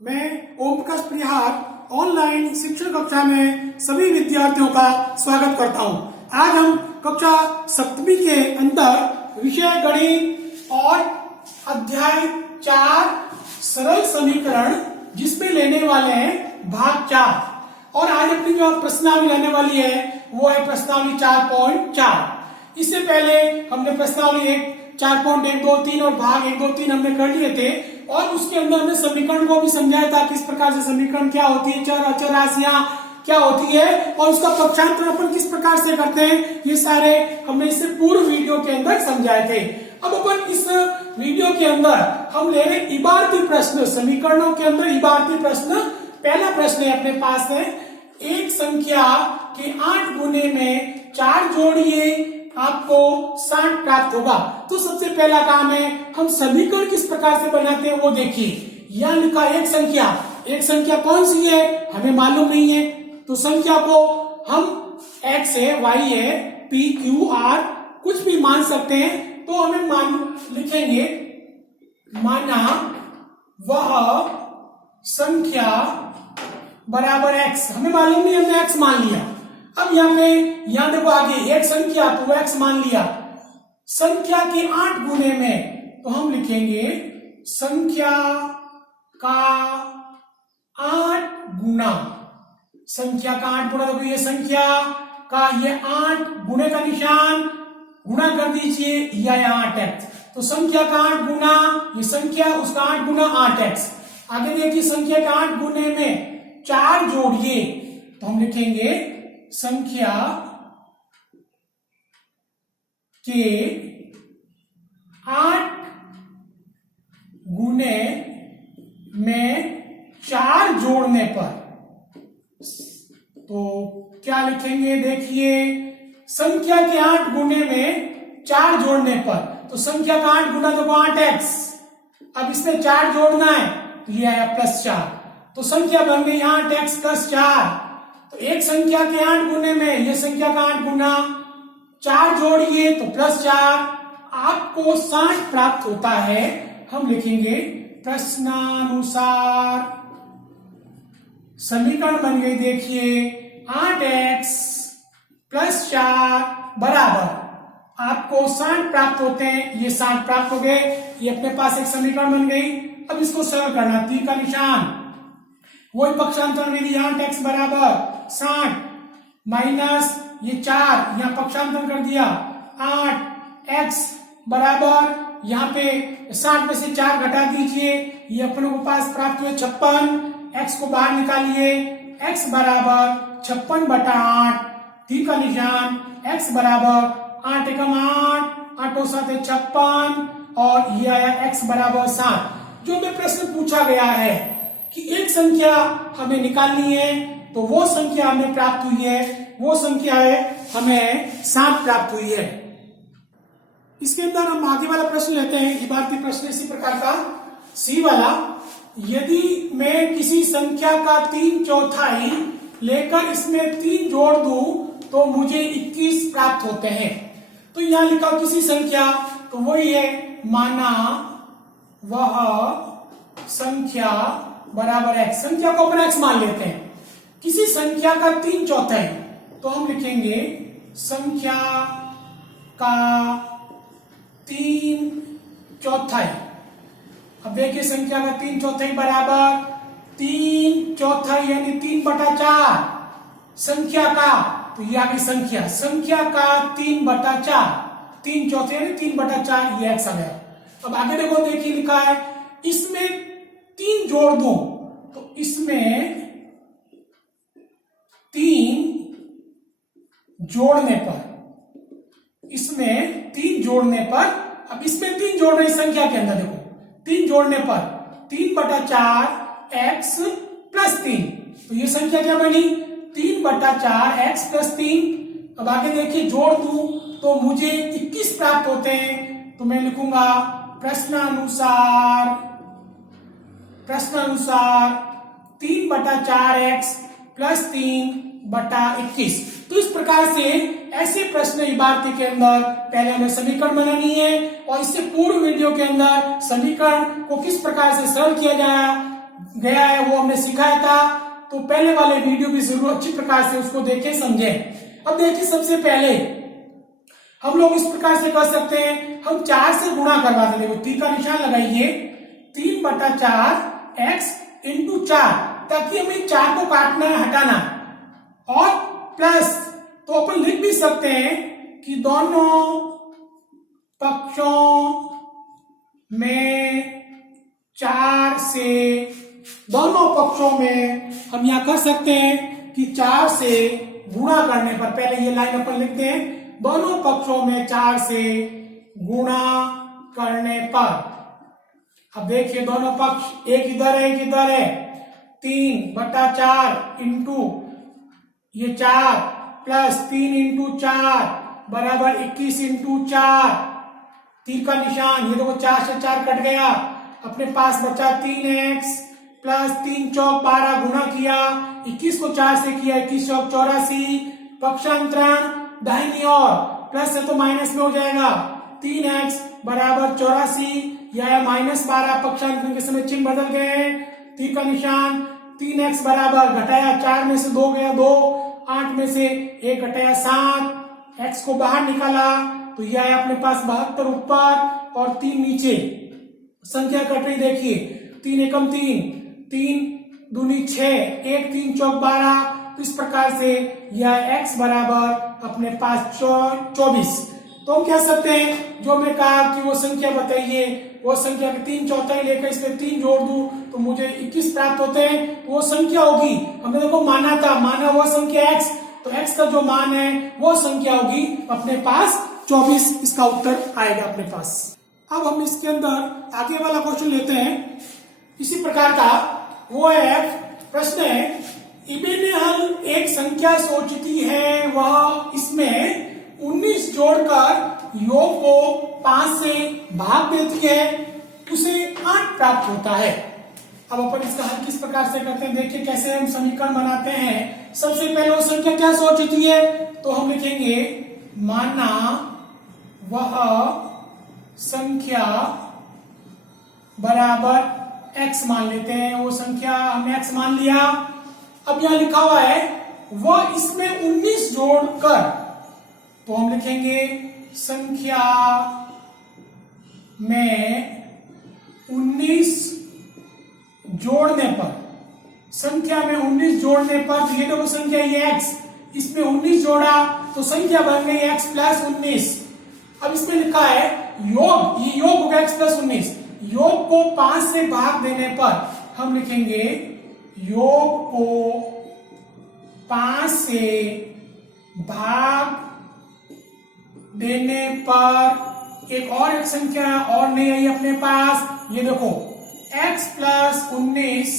मैं ओम प्रकाश परिहार ऑनलाइन शिक्षण कक्षा में सभी विद्यार्थियों का स्वागत करता हूं। आज हम कक्षा 7वीं के अंदर विषय गणित और अध्याय 4 सरल समीकरण जिसमें लेने वाले हैं भाग 4 और आज अपनी जो प्रश्नावली लेने वाली है वो है प्रश्नावली 4.4। इससे पहले हमने प्रश्नावली 4.1, 2, 3 और भाग 1, 2, 3 हमने कर लिए थे और उसके अंदर हमने समीकरण को भी समझाया था किस प्रकार से समीकरण क्या होती है, चर अचर राशियां क्या होती है और उसका पक्षांतर अपन किस प्रकार से करते हैं, ये सारे हमने इससे पूर्व वीडियो के अंदर समझाए थे। अब अपन इस वीडियो के अंदर हम ले रहे इबारती प्रश्न, समीकरणों के अंदर इबारती प्रश्न। पहला प्रश्न है अपने पास है, एक संख्या के 8 गुने में 4 जोड़िए आपको 60 प्राप्त होगा। तो सबसे पहला काम है हम समीकरण किस प्रकार से बनाते हैं वो देखिए। यहां लिखा एक संख्या कौन सी है हमें मालूम नहीं है, तो संख्या को हम x है, y है, p, q, r कुछ भी मान सकते हैं। तो हमें लिखेंगे माना वह संख्या बराबर x, हमें मालूम नहीं, हमने x मान लिया। अब यहां देखो आगे एक संख्या तो x मान लिया, संख्या के 8 गुने में तो हम लिखेंगे संख्या का 8 गुना, संख्या का 8 गुना। देखो ये संख्या का ये 8 गुने का निशान गुणा कर दीजिए, यह 8x, तो संख्या का 8 गुना ये संख्या उसका 8 गुना 8x। आगे देखिए संख्या का 8 गुने में 4 जोड़िए तो हम लिखेंगे संख्या के 8 गुने में 4 जोड़ने पर तो क्या लिखेंगे, देखिए संख्या के 8 गुने में 4 जोड़ने पर तो संख्या का 8 गुना देखो 8x, अब इसमें 4 जोड़ना है तो ये आया +4, तो संख्या बन गई 8x + 4। तो एक संख्या के 8 गुने में ये संख्या का 8 गुना 4 जोड़िए तो +4, आपको 60 प्राप्त होता है। हम लिखेंगे प्रश्नानुसार समीकरण बन गई, देखिए 8x + 4 बराबर आपको 60 प्राप्त होते हैं। ये 60 प्राप्त हो गए, ये अपने पास एक समीकरण बन गई। अब इसको सरल करना, तीर का निशान, वही पक्षांतर विधि, 8x बराबर 60 माइनस ये 4 यहां पक्षांतर कर दिया, 8x बराबर यहाँ पे 60 में से 4 घटा दीजिए, ये अपने को पास प्राप्त हुए 56, x को बाहर निकालिए, x बराबर 56/8, तीर का निशान, x बराबर 8 एकम 8, 8 7 56 और ये आया x बराबर 7। जो भी प्रश्न पूछा गया है कि एक संख्या हमें निकालनी है तो वो संख्या हमें प्राप्त हुई है, वो संख्या है हमें 7 प्राप्त हुई है। इसके अंदर हम आगे वाला प्रश्न लेते हैं, इबारती प्रश्न इसी प्रकार का, सी वाला, यदि मैं किसी संख्या का 3/4 लेकर इसमें 3 जोड़ दूं तो मुझे 21 प्राप्त होते हैं। तो यहां लिखा किसी संख्या तो वही है, माना वह संख्या बराबर x, संख्या को अपन x मान लेते हैं। किसी संख्या का 3/4 तो हम लिखेंगे संख्या का 3/4। अब देखिए संख्या का 3/4 बराबर 3/4 यानी 3/4 संख्या का, तो ये आ गई संख्या, संख्या का 3/4, 3/4 यानी 3/4, ये x आ गया। अब आगे देखो, देखिए लिखा है इसमें 3 जोड़ दो तो इसमें 3 जोड़ने पर, इसमें 3 जोड़ने पर, अब इसमें 3 जोड़ रही संख्या के अंदर देखो 3 जोड़ने पर 3/4 x + 3, तो ये संख्या क्या बनी 3/4 x + 3। अब आगे देखिए जोड़ दूं तो मुझे 21 प्राप्त होते हैं, तो मैं लिखूंगा प्रश्नानुसार 3/4x + 3/21। तो इस प्रकार से ऐसे प्रश्न इबारती के अंदर पहले हमें समीकरण बनानी है और इससे पूर्व वीडियो के अंदर समीकरण को किस प्रकार से सरल किया जाए गया है वो हमने सिखाया था, तो पहले वाले वीडियो भी जरूर अच्छी प्रकार से उसको देखें समझें। अब देखिए सबसे पहले हम लोग इस प्रकार से कर सकते हैं, हम 4 से गुणा करवा देंगे। वो 3 का निशान लगाइए, 3/4 x इंटू 4, ताकि हमें 4 को काटना है, हटाना, और प्लस तो अपन लिख भी सकते हैं कि दोनों पक्षों में 4 से, दोनों पक्षों में हम यहां कर सकते हैं कि 4 से गुणा करने पर, पहले ये लाइन अपन लिखते हैं, दोनों पक्षों में 4 से गुणा करने पर। अब देखिए दोनों पक्ष, एक इधर है एक इधर है, 3/4 इंटू ये 4 प्लस 3 इंटू 4 बराबर 21 इंटू 4, 3 का निशान, ये देखो 4 से 4 कट गया, अपने पास बचा 3x प्लस 3 चौक 12, गुणा किया, 21 को 4 से किया, 21 चौक 84, पक्षांतरण दाहिनी ओर, प्लस है तो माइनस में हो जाएगा, 3x बराबर 84 या -12, पक्षांतरण के समय चिन्ह बदल गए, 3 का निशान, 3x बराबर घटाया 4 में से 2 गया 2, 8 में से 1 घटाया 7, x को बाहर निकाला तो यह आया अपने पास 72 ऊपर और 3 नीचे, संख्या कट रही देखिए, 3 एकम 3, 3 दूनी 6, 1 3 चौक 12, तो इस प्रकार से यह x बराबर अपने पास 24। तो हम कह सकते हैं, जो मैं कहा कि वो संख्या बताइए, वो संख्या के 3/4 लेकर इसमें 3 जोड़ दूं तो मुझे 21 प्राप्त होते हैं, वो संख्या होगी, हमने देखो माना था, माना वो संख्या x, तो x का जो मान है वो संख्या होगी अपने पास 24, इसका उत्तर आएगा अपने पास। अब हम इसके अंदर आगे वाला क्वेश्चन लेते हैं इसी प्रकार का, वो है प्रश्न है, इबे ने हल एक संख्या सोचती है, वह इसमें 19 जोड़कर योग को 5 से भाग देती है, उसे 8 प्राप्त होता है। अब अपन इसका हल किस प्रकार से करते हैं, देखिए कैसे हम समीकरण बनाते हैं। सबसे पहले वो संख्या क्या सोचती है, तो हम लिखेंगे माना वह संख्या बराबर x मान लेते हैं, वो संख्या हमने x मान लिया। अब यहां लिखा हुआ है वह इसमें 19 जोड़कर, तो हम लिखेंगे संख्या में 19 जोड़ने पर, संख्या में 19 जोड़ने पर, ये देखो संख्या ये x, इसमें 19 जोड़ा तो संख्या बन गई x प्लस 19। अब इसमें लिखा है योग, ये योग होगा x प्लस 19, योग को 5 से भाग देने पर हम लिखेंगे योग को 5 से भाग देने पर एक संख्या और नहीं आई अपने पास, ये देखो x प्लस 19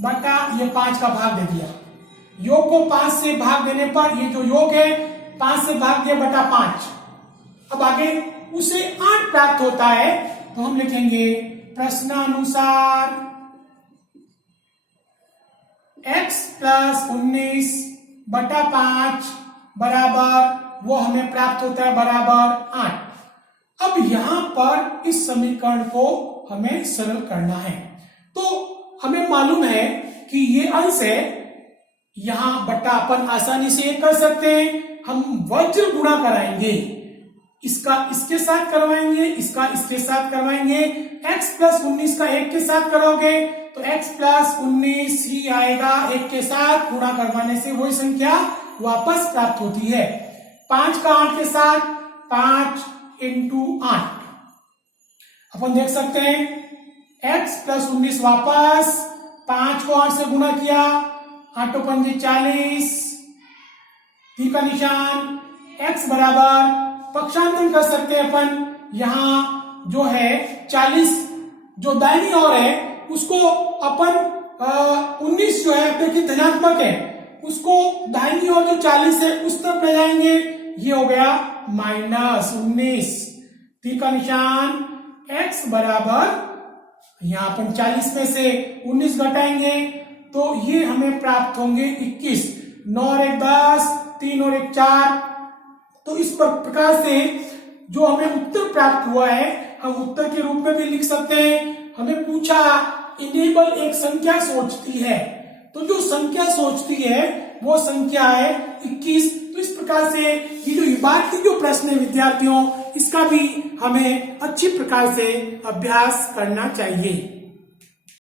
बटा ये 5 का भाग दे दिया, योग को 5 से भाग देने पर ये जो योग है 5 से भाग दिया बटा 5, अब आगे उसे 8 प्राप्त होता है, तो हम लिखेंगे प्रश्नानुसार x प्लस 19 बटा 5 बराबर वो हमें प्राप्त होता है बराबर 8। अब यहां पर इस समीकरण को हमें सरल करना है, तो हमें मालूम है कि ये अंश है, यहां बटा अपन आसानी से कर सकते हैं, हम वज्र गुणा कराएंगे, इसका इसके साथ करवाएंगे, इसका इसके साथ करवाएंगे, x प्लस 19 का 1 के साथ करोगे तो x प्लस 19 ही आएगा, 1 के साथ गुणा करवाने से वही संख्या वापस प्राप्त होती है। 5 का 8 के साथ 5 इंटू 8, अपन देख सकते हैं x प्लस 19 वापस, 5 को 8 से गुणा किया, 8 पंजे 40, t का निशान, x बराबर पक्षांतरण कर सकते हैं अपन, यहां जो है 40 जो दाहिनी ओर है उसको अपन 19 जो है देखिए धनात्मक है, उसको दाहिनी ओर जो 40 है उस तरफ ले जाएंगे, ये हो गया -19, t का निशान, x बराबर यहां अपन 40 में से 19 घटाएंगे तो ये हमें प्राप्त होंगे 21, 9 और 1 10, 3 और 1 4, तो इस प्रकार से जो हमें उत्तर प्राप्त हुआ है हम उत्तर के रूप में भी लिख सकते हैं, हमें पूछा इनेबल एक संख्या सोचती है, तो जो संख्या सोचती है वो संख्या है 21। तो इस प्रकार से ये जो विभाग की जो प्रश्न है विद्यार्थियों, इसका भी हमें अच्छी प्रकार से अभ्यास करना चाहिए।